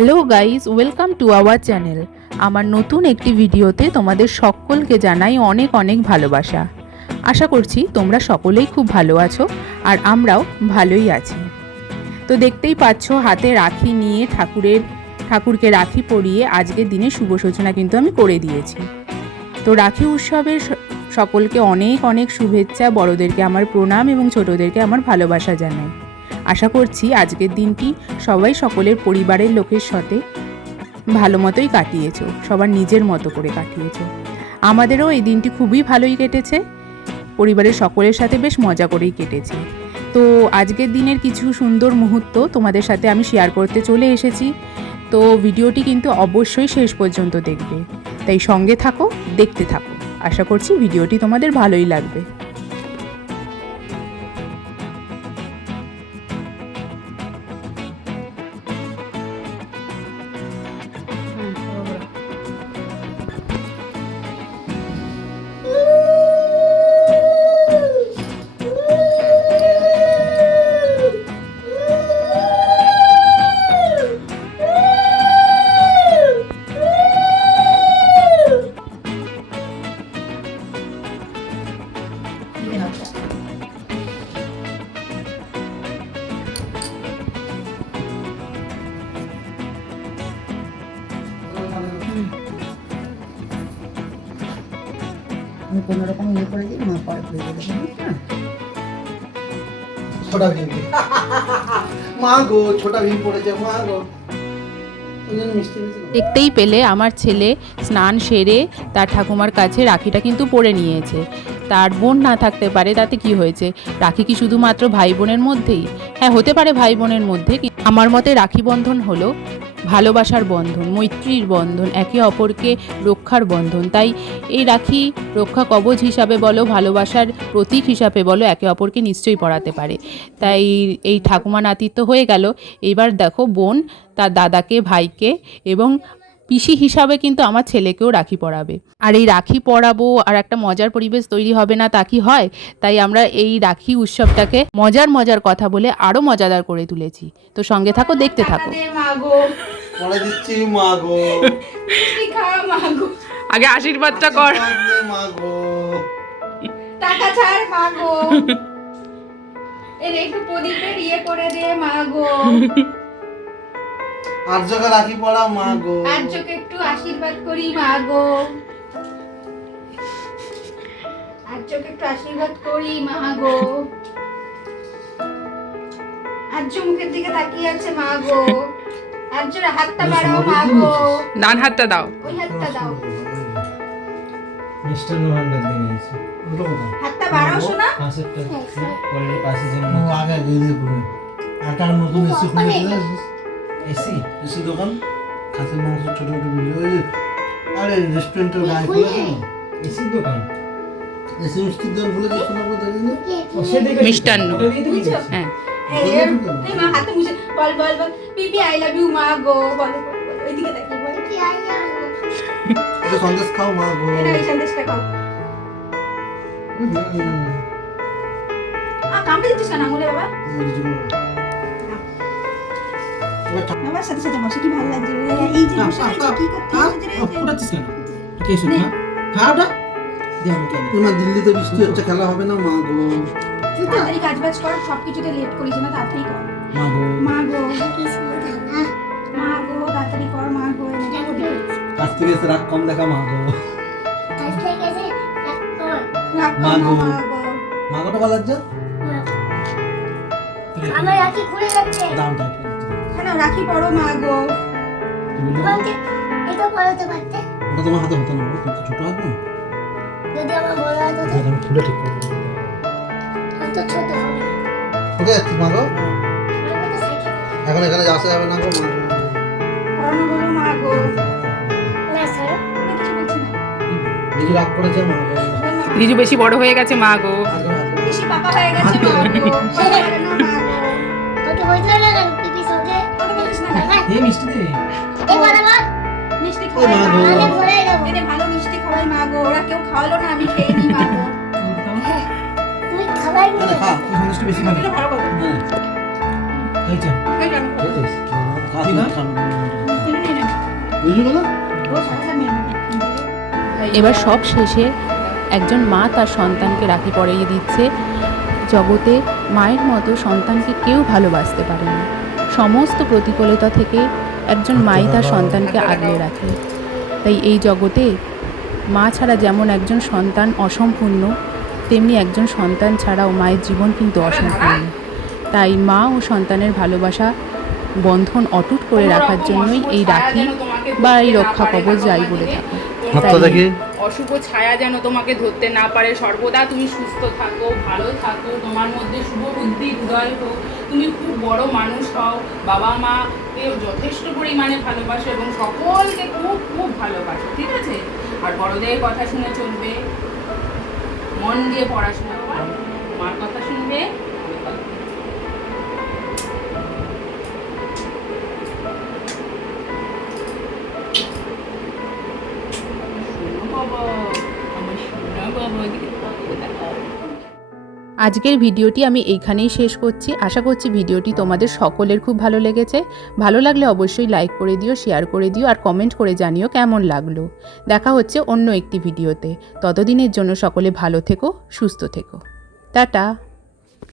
Hello guys, welcome to our channel. আমার নতুন একটি ভিডিওতে তোমাদের সকলকে জানাই অনেক অনেক ভালোবাসা। আশা করছি তোমরা সকলেই খুব ভালো আছো আর আমরাও ভালোই আছি। তো দেখতেই পাচ্ছ হাতে রাখি নিয়ে ঠাকুরকে রাখি পরিয়ে আজকের দিনে শুভ সূচনা কিন্তু আমি করে দিয়েছি। তো রাখি উৎসবের সকলকে অনেক অনেক শুভেচ্ছা, বড়োদেরকে আমার প্রণাম এবং ছোটোদেরকে আমার ভালোবাসা জানাই। আশা করছি আজকের দিনটি সবাই সকলের পরিবারের লোকের সাথে ভালো মতোই কাটিয়েছো, সবার নিজের মতো করে কাটিয়েছো। আমাদেরও এই দিনটি খুবই ভালোই কেটেছে, পরিবারের সকলের সাথে বেশ মজা করেই কেটেছে। তো আজকের দিনের কিছু সুন্দর মুহূর্ত তোমাদের সাথে আমি শেয়ার করতে চলে এসেছি। তো ভিডিওটি কিন্তু অবশ্যই শেষ পর্যন্ত দেখবে, তাই সঙ্গে থাকো, দেখতে থাকো। আশা করছি ভিডিওটি তোমাদের ভালোই লাগবে। আমি কোনো রকম ইয়ে করে দিই, মা পার করে দেবে। ছোটা ভীম মা গো, ছোটা ভীম পড়েছে মা গো। দেখতেই পেলে আমার ছেলে স্নান সেরে তার ঠাকুমার কাছে রাখিটা কিন্তু পরে নিয়েছে। তার বোন না থাকতে পারে, তাতে কি হয়েছে? রাখি কি শুধুমাত্র ভাই বোনের মধ্যেই? হ্যাঁ, হতে পারে ভাই বোনের মধ্যে। আমার মতে রাখি বন্ধন হলো ভালোবাসার বন্ধন, মৈত্রীর বন্ধন, একে অপরকে রক্ষার বন্ধন। তাই এই রাখি রক্ষা কবচ হিসাবে বলো, ভালোবাসার প্রতীক হিসাবে বলো, একে অপরকে নিশ্চয়ই পড়াতে পারে। তাই এই ঠাকুমা নাতিত্ব হয়ে গেল। এবার দেখো বোন তার দাদাকে, ভাইকে এবং পিসি হিসাবে কিন্তু আমার ছেলেকেও রাখি পরাবে। আর এই রাখি পরাবো আর একটা মজার পরিবেশ তৈরি হবে না, তা কি হয়? তাই আমরা এই রাখি উৎসবটাকে মজার কথা বলে আরো মজাদার করে তুলেছি। তো সঙ্গে থাকো, দেখতে থাকো। পড়ে দিচ্ছি মা গো, আগে আশীর্বাদটা কর। মা গো, টাকা ছাড় মা গো, এর একটু প্রদীপের ইয়ে করে দে মা গো, আর্যকে রাখি পড়া মা গো, আর্যকে একটু আশীর্বাদ করি মা গো, আর্যকে একটু আশীর্বাদ করি মা গো। আর্য মুখের দিকে তাকিয়ে আছে মা গো, আর্যর হাতটা বাড়াও মা গো, ডান হাতটা দাও, ওই হাতটা দাও, মিস্টার ভান্ডার দিয়ে আছে। হাতটা বাড়াও শোনা। পাশেরটা পরের পাশে যেন ও আগে দিয়ে দিয়ে পুরো আটার নতুন এসি খুলেছে, এসি এসি দোকান, খাসির মাংস ছোট ছোট বিলি ওই যে, আরে রেস্টুরেন্টের গায়ে খুলেছে না এসির দোকান। এসি মিষ্টির দোকান খুলেছে, শোনা কথা জানি ও সেদিকে মিষ্টান্ন। হ্যাঁ, এই মা হাতে মুছে বল বল বল, পিপি আই লাভ ইউ মা গো, বল ওইদিকে তাকিয়ে বল, পিপি আই লাভ ইউ। এটা সন্দেশ খাও মা গো। এটা এই সন্দেশটা খাও। কামড়ে দিচ্ছিস কেন আঙুলে বাবা? বাবার সাথে সাথে বসে কি ভালো লাগছে রে। এই যে বসে রয়েছে, কি করতে বসেছে রে, এই যে। ফুটাচ্ছিস কেন? কে শুনি না? খা ওটা দে আমাকে। তোমার দিল্লিতে বৃষ্টি হচ্ছে, খেলা হবে না মা গো। তাড়াতাড়ি কাজ বাজ কর, সবকিছুতে লেট করিস না, তাড়াতাড়ি কর মা গো, মা গো, মা গো, তাড়াতাড়ি কর মা গো। কাছ থেকে এসে রাগ কম দেখা মা গো। রাখ মা মা গো। গো। মা গোটা ভালো লাগছে, আমার রাখি খুলে যাচ্ছে। দামটা কেন রাখি পড়ো মা গো। তোমাকে এটা পড়াতে পারতে ওটা তোমার হাতে হতো না, তুমি তো ছোট হাত না। যদি আমার বড় হাত হতো। আমি খুলে ঠিক করবো। অত ছোট হবে। ওকে মা গো, আমার তো সাইকেল এখন এখানে আসা যাবে না গো মা গো। পড়ানো হলো মা গো। না স্যার। আমি কিছু বলছি না। নিজে রাগ করেছে মা গো। বল না মা। রিজু বেশি বড় হয়ে গেছে মা গো। বেশি পাকা হয়ে গেছে মা গো। বল না মা গো। ওকে বলতে না কেন পিপি সঙ্গে কথা বলিস না। এই মিষ্টি দে। এই বরাবর মিষ্টি খাওয়াই মা মা গো। গো। আমি ভরে দেবো। এনে ভালো মিষ্টি খাওয়াই মা গো। ওরা কেউ খাওয়ালো না, আমি খেয়ে নিই মা গো। তুমি খাবার আরে নিয়ে খা, তুই সন্তুষ্ট বেশি খাবি। এটা ভালো কথা। এই চল। এই জানো। খা, খা, খা। বুঝলি কথা? এবার সব শেষে একজন মা তার সন্তানকে রাখি পরিয়ে দিচ্ছে। জগতে মায়ের মতো সন্তানকে কেউ ভালোবাসতে পারে না। সমস্ত প্রতিকূলতা থেকে একজন মাই তার সন্তানকে আগলে রাখে। তাই এই জগতে মা ছাড়া যেমন একজন সন্তান অসম্পূর্ণ, তেমনি একজন সন্তান ছাড়াও মায়ের জীবন কিন্তু অসম্পূর্ণ। তাই মা ও সন্তানের ভালোবাসা বন্ধন অটুট করে রাখার জন্যই এই রাখি বা এই রক্ষা কবচ যাই বলে থাকি। হাতটা দেখি। অশুভ ছায়া যেন তোমাকে ধরতে না পারে, সর্বদা তুমি সুস্থ থাকো, ভালো থাকো, তোমার মধ্যে শুভ বুদ্ধি উদয় হোক, তুমি খুব বড় মানুষ হও, বাবা মাকে যথেষ্ট পরিমাণে ভালোবাসো এবং সকলকে খুব খুব ভালোবাসো, ঠিক আছে? আর বড়দের কথা শুনে চলবে, মন দিয়ে পড়াশোনা করো, মার কথা শুনবে। আজকের ভিডিওটি আমি এইখানেই শেষ করছি। আশা করছি ভিডিওটি তোমাদের সকলের খুব ভালো লেগেছে। ভালো লাগলে অবশ্যই লাইক করে দিও, শেয়ার করে দিও আর কমেন্ট করে জানিও কেমন লাগলো। দেখা হচ্ছে অন্য একটি ভিডিওতে। ততদিনের জন্য সকলে ভালো থেকো, সুস্থ থেকো। টাটা।